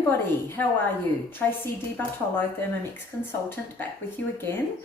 everybody, how are you? Tracy Di Bartolo, Thermomix consultant, back with you again.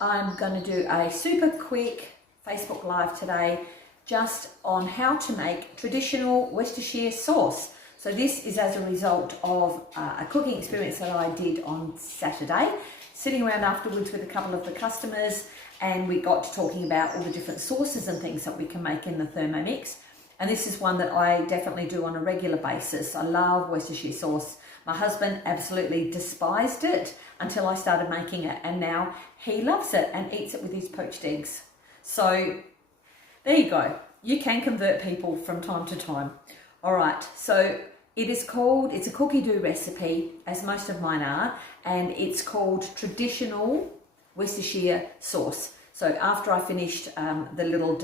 I'm going to do a super quick Facebook Live today just on how to make traditional Worcestershire sauce. So this is as a result of a cooking experience that I did on Saturday, sitting around afterwards with a couple of the customers, and we got to talking about all the different sauces and things that we can make in the Thermomix. And this is one that I definitely do on a regular basis. I love Worcestershire sauce. My husband absolutely despised it until I started making it, and now he loves it and eats it with his poached eggs. So there you go. You can convert people from time to time. All right, so it's a cookie dough recipe, as most of mine are, and it's called traditional Worcestershire sauce. So after I finished the little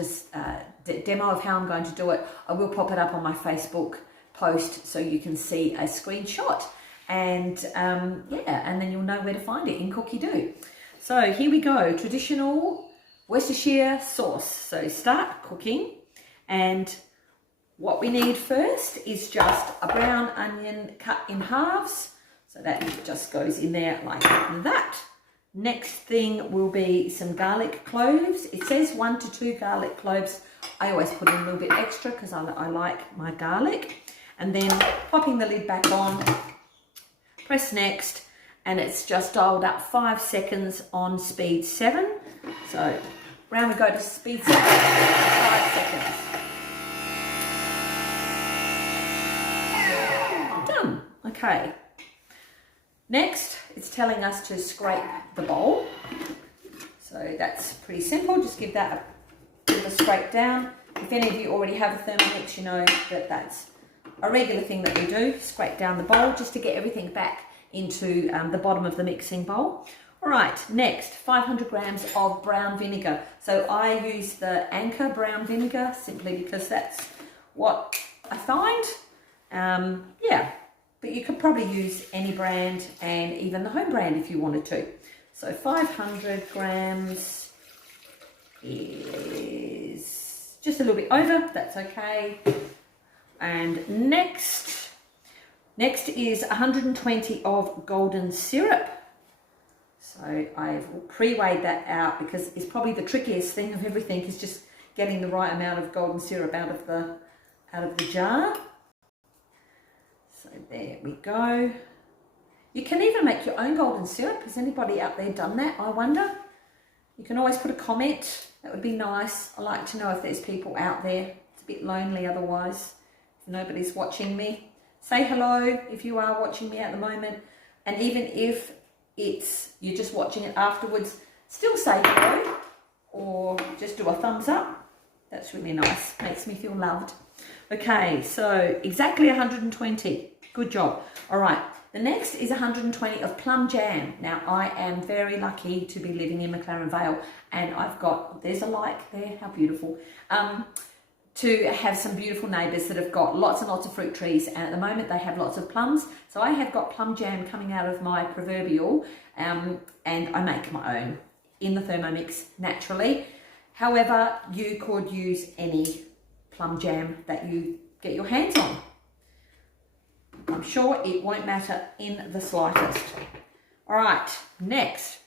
demo of how I'm going to do it, I will pop it up on my Facebook post so you can see a screenshot, and and then you'll know where to find it in cookie dough. So here we go, traditional Worcestershire sauce. So start cooking, and what we need first is just a brown onion cut in halves. So that just goes in there like that. Next thing will be some garlic cloves. It says 1 to 2 garlic cloves. I always put in a little bit extra because I like my garlic. And then popping the lid back on, press next, and it's just dialed up 5 seconds on speed 7. So round we go to speed 7, 5 seconds. Done. Okay. Next, it's telling us to scrape the bowl. So that's pretty simple. Just give that a bit of a scrape down. If any of you already have a Thermomix, you know that that's a regular thing that we do. Scrape down the bowl just to get everything back into the bottom of the mixing bowl. All right, next, 500 grams of brown vinegar. So I use the Anchor brown vinegar simply because that's what I find. But you could probably use any brand and even the home brand if you wanted to. So 500 grams is just a little bit over, that's okay. And next is 120 of golden syrup. So I've pre-weighed that out because it's probably the trickiest thing of everything is just getting the right amount of golden syrup out of the jar. So there we go. You can even make your own golden syrup. Has anybody out there done that, I wonder? You can always put a comment. That would be nice. I like to know if there's people out there. It's a bit lonely otherwise, if nobody's watching me. Say hello if you are watching me at the moment. And even if you're just watching it afterwards, still say hello or just do a thumbs up. That's really nice. Makes me feel loved. Okay, so exactly 120. Good job. All right, the next is 120 of plum jam. Now, I am very lucky to be living in McLaren Vale, and there's a like there, how beautiful, to have some beautiful neighbours that have got lots and lots of fruit trees, and at the moment they have lots of plums. So I have got plum jam coming out of my proverbial, and I make my own in the Thermomix naturally. However, you could use any plum jam that you get your hands on. I'm sure it won't matter in the slightest. All right, next.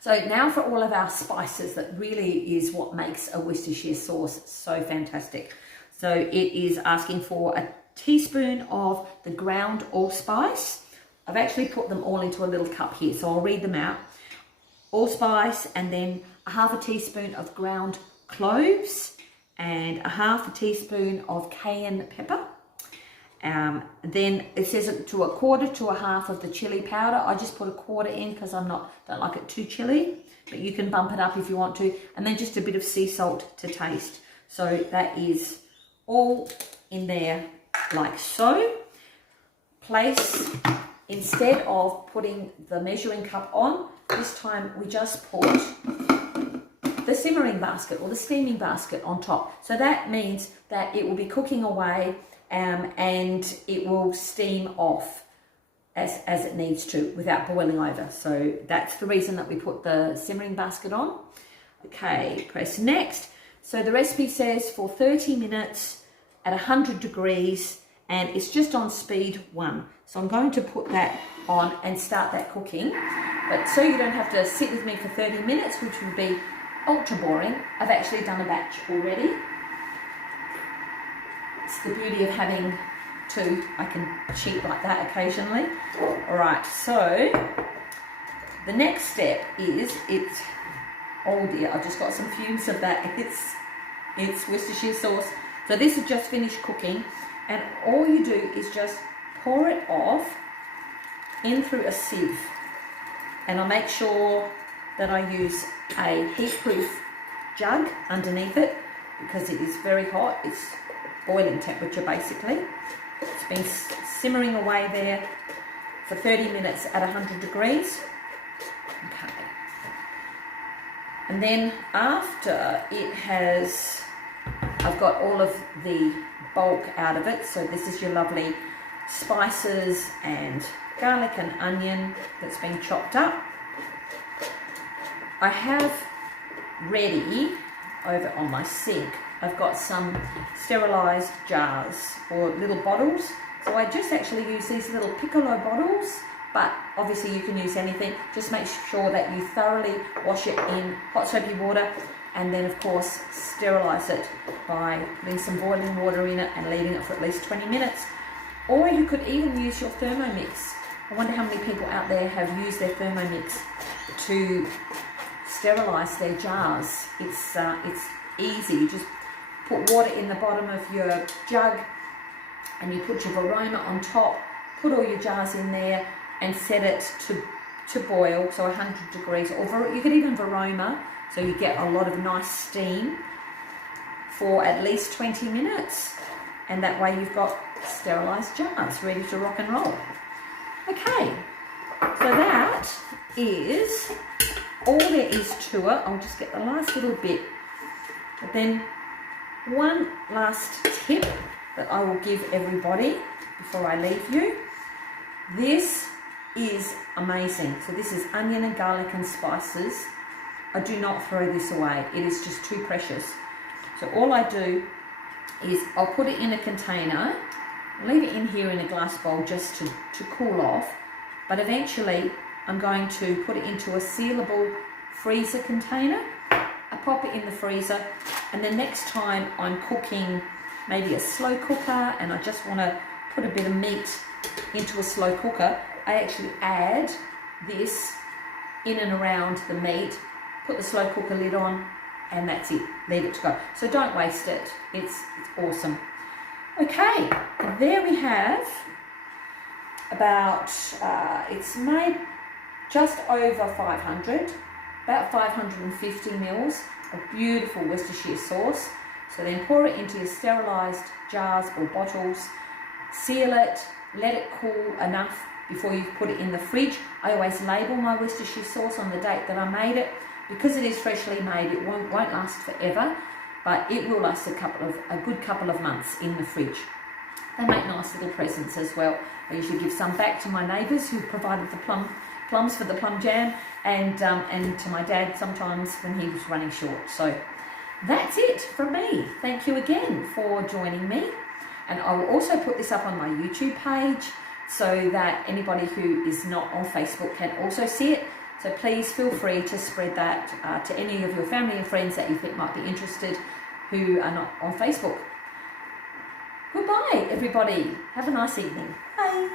So now for all of our spices, that really is what makes a Worcestershire sauce so fantastic. So it is asking for a teaspoon of the ground allspice. I've actually put them all into a little cup here, so I'll read them out. Allspice, and then a half a teaspoon of ground cloves, and a half a teaspoon of cayenne pepper. Then it says to a quarter to a half of the chili powder. I just put a quarter in because don't like it too chilly, but you can bump it up if you want to. And then just a bit of sea salt to taste. So that is all in there like so. Place, instead of putting the measuring cup on, this time we just put the simmering basket or the steaming basket on top. So that means that it will be cooking away and it will steam off as it needs to without boiling over. So that's the reason that we put the simmering basket on. Okay, press next. So the recipe says for 30 minutes at 100 degrees and it's just on speed 1. So I'm going to put that on and start that cooking. But so you don't have to sit with me for 30 minutes, which would be ultra boring, I've actually done a batch already. It's the beauty of having two. I can cheat like that occasionally. All right, so the next step is oh dear, I've just got some fumes of that. It's Worcestershire sauce. So this is just finished cooking, and all you do is just pour it off in through a sieve. And I make sure that I use a heat-proof jug underneath it because it is very hot. It's boiling temperature basically. It's been simmering away there for 30 minutes at 100 degrees. Okay. And then after it has, I've got all of the bulk out of it. So this is your lovely spices and garlic and onion that's been chopped up. I have ready over on my sink, I've got some sterilized jars or little bottles. So I just actually use these little piccolo bottles, but obviously you can use anything. Just make sure that you thoroughly wash it in hot soapy water, and then of course sterilize it by putting some boiling water in it and leaving it for at least 20 minutes. Or you could even use your Thermomix. I wonder how many people out there have used their Thermomix to sterilize their jars. It's easy. You just put water in the bottom of your jug and you put your Varoma on top, put all your jars in there and set it to boil, so 100 degrees, or you could even Varoma, so you get a lot of nice steam for at least 20 minutes, and that way you've got sterilized jars ready to rock and roll. Okay, so that is all there is to it. I'll just get the last little bit. But then one last tip that I will give everybody before I leave you. This is amazing. So this is onion and garlic and spices. I do not throw this away. It is just too precious. So all I do is I'll put it in a container, leave it in here in a glass bowl just to cool off. But eventually I'm going to put it into a sealable freezer container. I pop it in the freezer, and the next time I'm cooking maybe a slow cooker and I just want to put a bit of meat into a slow cooker, I actually add this in and around the meat, put the slow cooker lid on, and that's it. Leave it to go. So don't waste it. It's awesome. Okay, there we have about, it's made just over 500, about 550 mils of beautiful Worcestershire sauce. So then pour it into your sterilised jars or bottles, seal it, let it cool enough before you put it in the fridge. I always label my Worcestershire sauce on the date that I made it. Because it is freshly made, it won't last forever, but it will last a good couple of months in the fridge. They make nice little presents as well. I usually give some back to my neighbours who provided the plums for the plum jam, and to my dad sometimes when he was running short. So that's it from me. Thank you again for joining me. And I will also put this up on my YouTube page so that anybody who is not on Facebook can also see it. So please feel free to spread that to any of your family and friends that you think might be interested who are not on Facebook. Goodbye, everybody. Have a nice evening. Bye.